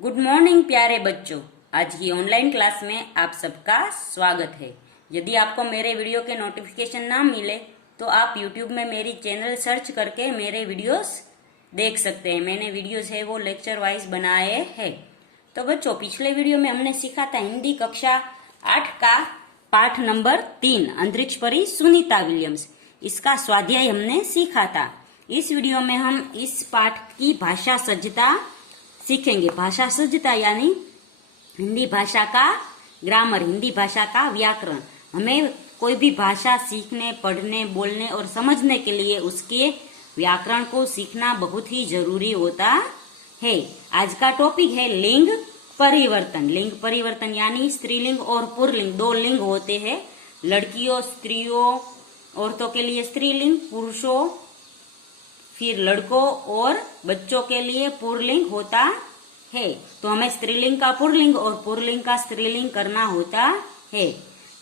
Good morning प्यारे बच्चों। आज की ऑनलाइन क्लास में आप सबका स्वागत है। यदि आपको मेरे वीडियो के नोटिफिकेशन ना मिले तो आप YouTube में मेरी चैनल सर्च करके मेरे वीडियोस देख सकते हैं। मैंने वीडियोस है वो लेक्चर वाइज बनाए हैं। तो बच्चों, पिछले वीडियो में हमने सीखा था हिंदी कक्षा 8 का पाठ नंबर 3 अंतरिक्ष परी सुनीता विलियम्स। इसका स्वाध्याय हमने सीखा था। इस वीडियो में हम इस पाठ की भाषा सज्जता सीखेंगे। भाषा सज्जता यानी हिंदी भाषा का ग्रामर, हिंदी भाषा का व्याकरण। हमें कोई भी भाषा सीखने, पढ़ने, बोलने और समझने के लिए उसके व्याकरण को सीखना बहुत ही जरूरी होता है। आज का टॉपिक है लिंग परिवर्तन। लिंग परिवर्तन यानी स्त्रीलिंग और पुल्लिंग, दो लिंग होते हैं। लड़कियों, स्त्रियों, औरतों के लिए स्त्रीलिंग, पुरुषों, फिर लड़कों और बच्चों के लिए पुल्लिंग होता है। तो हमें स्त्रीलिंग का पुल्लिंग और पुल्लिंग का स्त्रीलिंग करना होता है।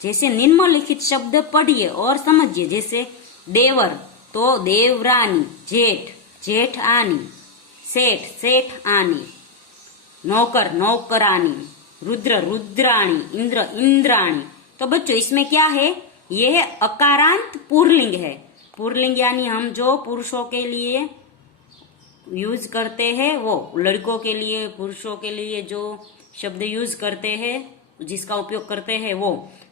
जैसे निम्नलिखित शब्द पढ़िए और समझिए। जैसे देवर तो देवरानी, जेठ जेठानी, सेठ सेठानी, नौकर नौकरानी, रुद्र रुद्राणी, इंद्र इंद्राणी। तो बच्चों, इसमें क्या है? यह अकारांत पुल्लिंग है। पुल्लिंग यानी हम जो पुरुषों के लिए यूज करते हैं, वो लड़कों के लिए, पुरुषों के लिए जो शब्द यूज करते हैं, जिसका उपयोग करते हैं वो।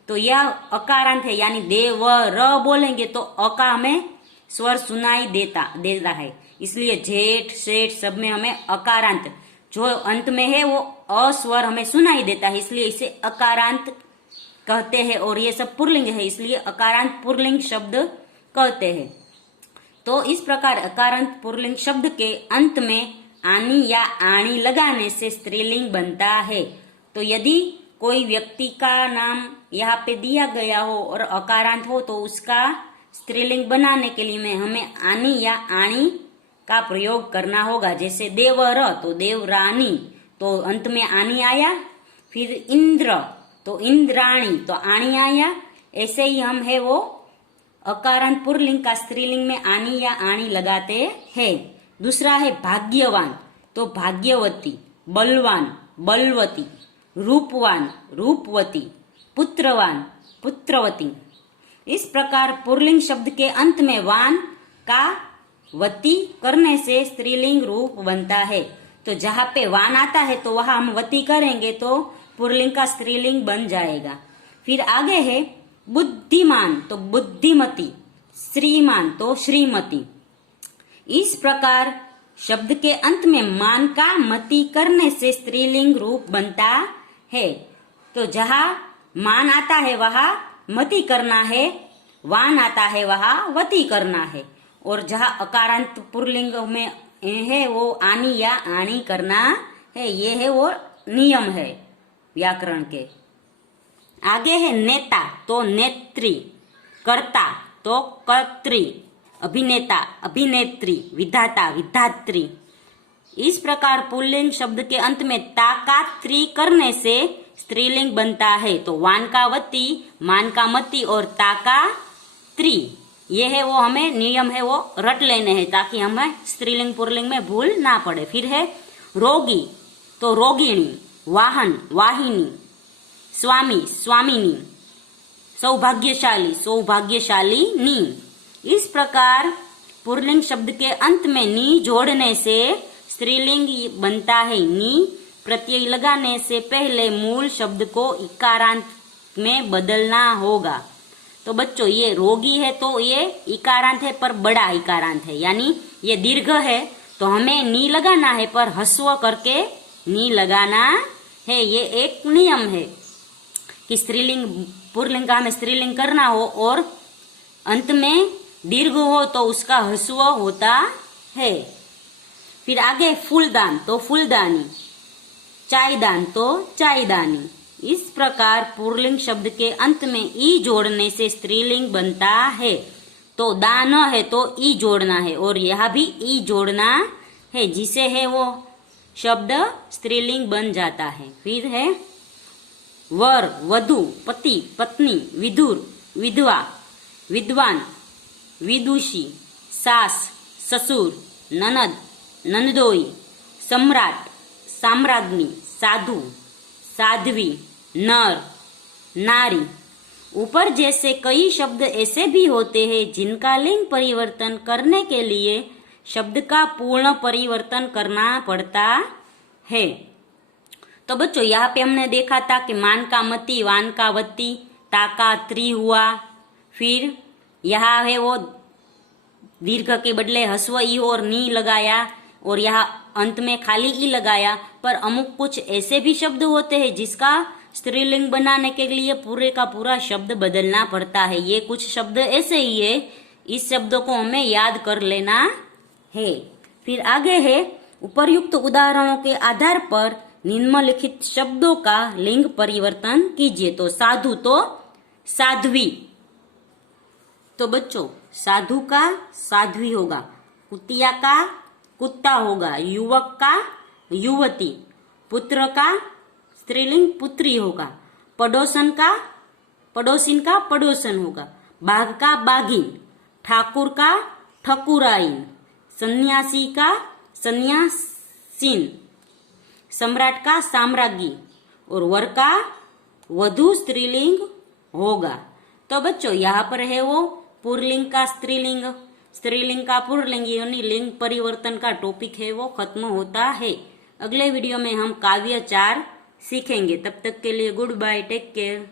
तो यह अकारांत है, यानी दे व र बोलेंगे तो अ का हमें स्वर सुनाई देता है। इसलिए जेठ सेठ सब में हमें अकारांत जो अंत में है वो अस्वर हमें सुनाई देता है, इसलिए इसे अकारांत कहते हैं। और ये सब पुल्लिंग है, इसलिए अकारांत पुल्लिंग शब्द कहते हैं। तो इस प्रकार अकारांत पुल्लिंग शब्द के अंत में आनी या आणी लगाने से स्त्रीलिंग बनता है। तो यदि कोई व्यक्ति का नाम यहाँ पे दिया गया हो और अकारांत हो तो उसका स्त्रीलिंग बनाने के लिए हमें आनी या आणी का प्रयोग करना होगा। जैसे देवर तो देवरानी, तो अंत में आनी आया। फिर इंद्र तो इंद्राणी, तो आणी आया। ऐसे ही हम है वो अकारांत पुल्लिंग का स्त्रीलिंग में आनी या आणी लगाते हैं। दूसरा है भाग्यवान तो भाग्यवती, बलवान बलवती, रूपवान रूपवती, पुत्रवान पुत्रवती। इस प्रकार पुल्लिंग शब्द के अंत में वान का वती करने से स्त्रीलिंग रूप बनता है। तो जहाँ पे वान आता है तो वहां हम वती करेंगे तो पुल्लिंग का स्त्रीलिंग बन जाएगा। फिर आगे है बुद्धिमान तो बुद्धिमती, श्रीमान तो श्रीमती। इस प्रकार शब्द के अंत में मान का मति करने से स्त्रीलिंग रूप बनता है। तो जहाँ मान आता है वहां मति करना है, वान आता है वहां वती करना है। और जहाँ अकारांत पुल्लिंग में है वो आनी या आणी करना है। ये है वो नियम है व्याकरण के। आगे है नेता तो नेत्री, कर्ता तो कर्त्री, अभिनेता अभिनेत्री, विधाता विधात्री। इस प्रकार पुल्लिंग शब्द के अंत में ता का त्री करने से स्त्रीलिंग बनता है। तो वान का वती, मान का मति और ता का त्री, ये है वो हमें नियम है वो रट लेने हैं ताकि हमें स्त्रीलिंग पुल्लिंग में भूल ना पड़े। फिर है रोगी तो रोगिणी, वाहन वाहिनी, स्वामी स्वामिनी, सौभाग्यशाली सौभाग्यशालिनी। इस प्रकार पुल्लिंग शब्द के अंत में नी जोड़ने से स्त्रीलिंग बनता है। नी प्रत्यय लगाने से पहले मूल शब्द को इकारांत में बदलना होगा। तो बच्चों, ये रोगी है तो ये इकारांत है पर बड़ा इकारांत है, यानी ये दीर्घ है तो हमें नी लगाना है पर हस्व करके नी लगाना है। ये एक नियम है कि स्त्रीलिंग पुल्लिंग का हमें स्त्रीलिंग करना हो और अंत में दीर्घ हो तो उसका ह्रस्व होता है। फिर आगे फूलदान तो फूलदानी, चायदान तो चायदानी। इस प्रकार पुल्लिंग शब्द के अंत में ई जोड़ने से स्त्रीलिंग बनता है। तो दान है तो ई जोड़ना है और यह भी ई जोड़ना है, जिसे है वो शब्द स्त्रीलिंग बन जाता है। फिर है वर वधु, पति पत्नी, विधुर विधवा, विद्वान विदुषी, सास ससुर, ननद नंदोई, सम्राट साम्राज्ञी, साधु, साध्वी, नर, नारी। ऊपर जैसे कई शब्द ऐसे भी होते हैं जिनका लिंग परिवर्तन करने के लिए शब्द का पूर्ण परिवर्तन करना पड़ता है। तो बच्चों यहाँ पे हमने देखा था कि मान का मती, वान का वती, ता का त्री हुआ। फिर यहाँ है वो दीर्घ के बदले हस्व ई और नी लगाया और यहाँ अंत में खाली ई लगाया। पर अमुक कुछ ऐसे भी शब्द होते हैं जिसका स्त्रीलिंग बनाने के लिए पूरे का पूरा शब्द बदलना पड़ता है। ये कुछ शब्द ऐसे ही है, इस शब्दों को हमें याद कर लेना है। फिर आगे है, उपर्युक्त उदाहरणों के आधार पर निम्नलिखित शब्दों का लिंग परिवर्तन कीजिए। तो साधु तो साध्वी, तो बच्चों साधु का साध्वी होगा, कुतिया का कुत्ता होगा, युवक का युवती, पुत्र का स्त्रीलिंग पुत्री होगा, पड़ोसन का पड़ोसिन का पड़ोसन होगा, बाघ का बाघिन, ठाकुर का ठकुराइन, सन्यासी का सन्यासीन, सम्राट का साम्राज्ञी और वर का वधु स्त्रीलिंग होगा। तो बच्चों यहाँ पर है वो पुरलिंग का स्त्रीलिंग, स्त्रीलिंग का पुरलिंग, यानी लिंग परिवर्तन का टॉपिक है वो खत्म होता है। अगले वीडियो में हम काव्य 4 सीखेंगे। तब तक के लिए गुड बाय, टेक केयर।